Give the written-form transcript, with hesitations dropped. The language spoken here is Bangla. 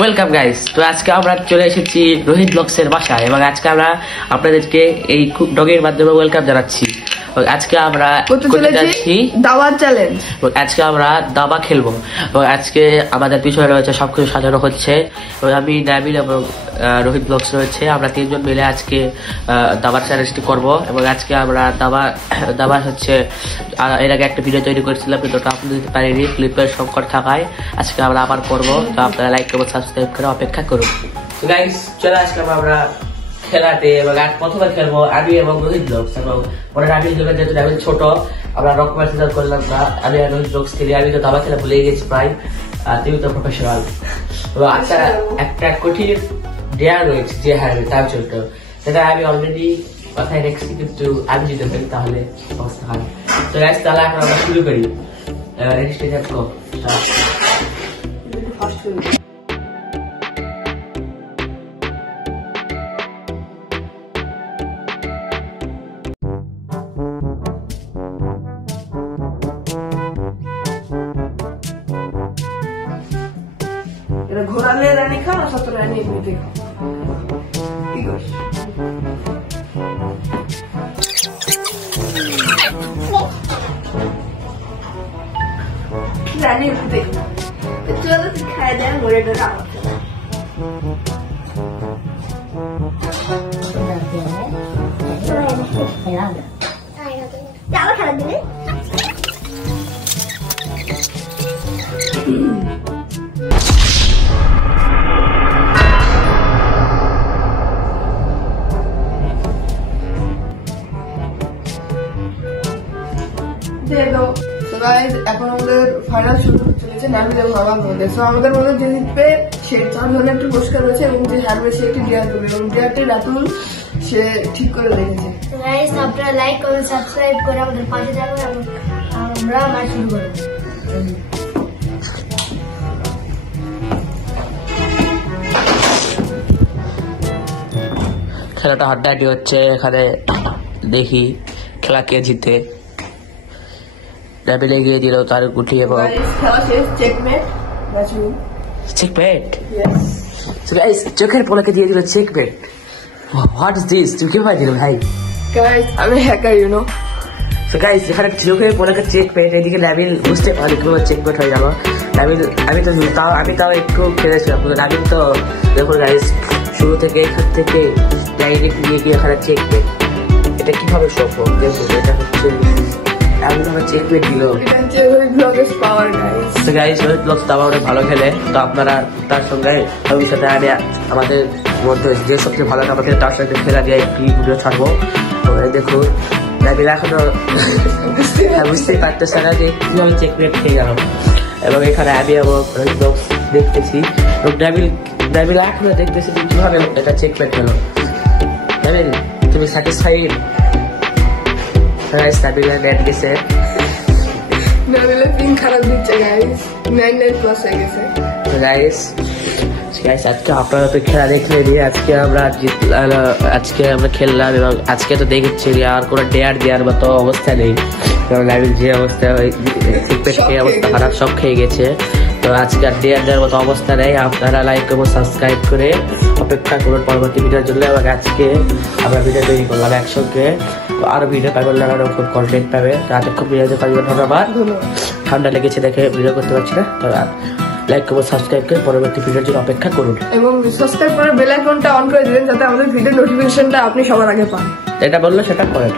Welcome guys. তো আজকে আমরা চলে এসেছি রোহিত ব্লগসের বাসায় এবং আজকে আমরা আপনাদেরকে এই ডগের মাধ্যমে ওয়েলকাম জানাচ্ছি। আজকে আমরা করতে যাচ্ছি দাবা চ্যালেঞ্জ। আজকে আমরা দাবা খেলবো এবং আজকে আমাদের পিছনে রয়েছে সবকিছু সাজানো হচ্ছে এবং আমি নাবিল এবং রোহিত ব্লগস রয়েছে। আমরা তিনজন মিলে আজকে দাবার চ্যালেঞ্জটি করবো এবং আজকে আমরা দাবা হচ্ছে এর আগে একটা ভিডিও তৈরি করেছিলাম কিন্তু ওটা আপলোড দিতে পারিনি ক্লিপের সংকট থাকায়। আজকে আমরা আবার করবো, তো আপনারা লাইক করবো, সাবস্ক্রাইব করে অপেক্ষা করুন। তো গাইস চলে আসলাম আমরা খেলাতে এবং আজ প্রথমে খেলবো আমি এবং রোহিত ব্লগস এবং পরে নাবিল খেলবে, যেহেতু নাবিল ছোট আমরা রক ম্যাচ করলাম না। আমি আর রোহিত ব্লগস খেলি। আমি তো দাবা খেলা ভুলে গেছি প্রায়, তুমি তো প্রফেশনাল। একটা কঠিন ডেয়ার রয়েছে যে হারবে তার জন্য, সেটা আমি অলরেডি কথায় রেখেছি, কিন্তু আমি যদি পারি তাহলে অবস্থা হয়। তো গাইস তাহলে এখন আমরা শুরু করি। রেজিস্ট্রেশন কো ঘোরালে রানী খাও না সত রানী এমনিতে খাও। কি করিস রানী এমনিতে চলো তুই খাই দেয় মরে ডোরা আমার খেলা দিলে এখন আমাদের ফাইনাল শুরু চলেছে নাবিল এবং আমার মধ্যে। সো আমাদের মধ্যে যে জিতবে সে 4 ধরনের একটা পুরস্কার রয়েছে এবং যে হারবে সে একটি ডিয়ার করবে এবং ডিয়ারটি রাতুল সে ঠিক করে রেখেছে। গাইস আপনারা লাইক করুন, সাবস্ক্রাইব করে আমাদের পাশে থাকুন এবং আমরা ম্যাচ শুরু করব। খেলাটা হাড্ডাহাড্ডি হচ্ছে। এখানে দেখি খেলা কে জিতে। নাবিল এগিয়ে দিল তার গুটি এবং খেলা শেষ, চেকমেট। চেকমেট। সো গাইস চোখের পলকে দিয়ে দিল চেকমেট। What is this? তুমি কিভাবে দিল ভাই? গাইস আমি hacker, you know. So guys এখানে চোখের পলকে চেকমেট, এদিকে নাবিল বুঝতে পারলি কিভাবে চেকমেট হয়ে গেল। নাবিল আমি তাও একটু খেলেছিলাম, নাবিল তো দেখুন গাইস শুরু থেকে এখান থেকে লাইনে নিয়ে গিয়ে এখানে চেকমেট। এটা কিভাবে সম্ভব? দেখুন এটা হচ্ছে চেকমেট দিল। ভালো খেলে, তো আপনারা তার সঙ্গে ভবিষ্যতে আমাদের মধ্যে যে সবচেয়ে ভালো খাবার খেলে তার সঙ্গে খেলা দিয়ে একটি ভিডিও ছাড়বো। তো দেখুন নাবিল এখনো বুঝতেই পারতেছে না যে কিভাবে চেকমেট খেয়ে গেল এবং এখানে আমি এবং দেখতেছি নাবিল এখনো দেখতেছি কিভাবে এটা চেকমেট হলো। নাবিল তুমি স্যাটিসফাইড? নাবিলের ব্যাট গেছে, নাবিলের পিং খারাপ দিচ্ছে গাইস, 99+ হয়ে গেছে গাইস। আজকে আপনারা তো খেলা দেখলেন, আজকে আমরা খেললাম এবং আজকে তো দেখেছি আর কোনো ডেয়ার দেওয়ার মতো অবস্থা নেই, কারণ নাবিল যে অবস্থা খেয়ে অবস্থা খারাপ সব খেয়ে গেছে। তো আজকে আর ডেয়ার দেওয়ার মতো অবস্থা নেই। আপনারা লাইক করবো, সাবস্ক্রাইব করে অপেক্ষা করুন পরবর্তী ভিডিওর জন্য। এবং আজকে আমরা ভিডিও তৈরি করলাম একসঙ্গে, তো আরো ভিডিও পাবেন, নতুন কন্টেন্ট পাবে। তো এতক্ষণ ভিডিও পাবেন। ধন্যবাদ। ঠান্ডা লেগেছে দেখে ভিডিও করতে পারছি না। লাইক করবো, সাবস্ক্রাইব করে পরবর্তী ভিডিওর জন্য অপেক্ষা করুন এবং সাবস্ক্রাইব করে বেল আইকনটা অন করে দিবেন যাতে আমাদের ভিডিও নোটিফিকেশনটা আপনি সবার আগে পান। এটা বললো সেটা করে।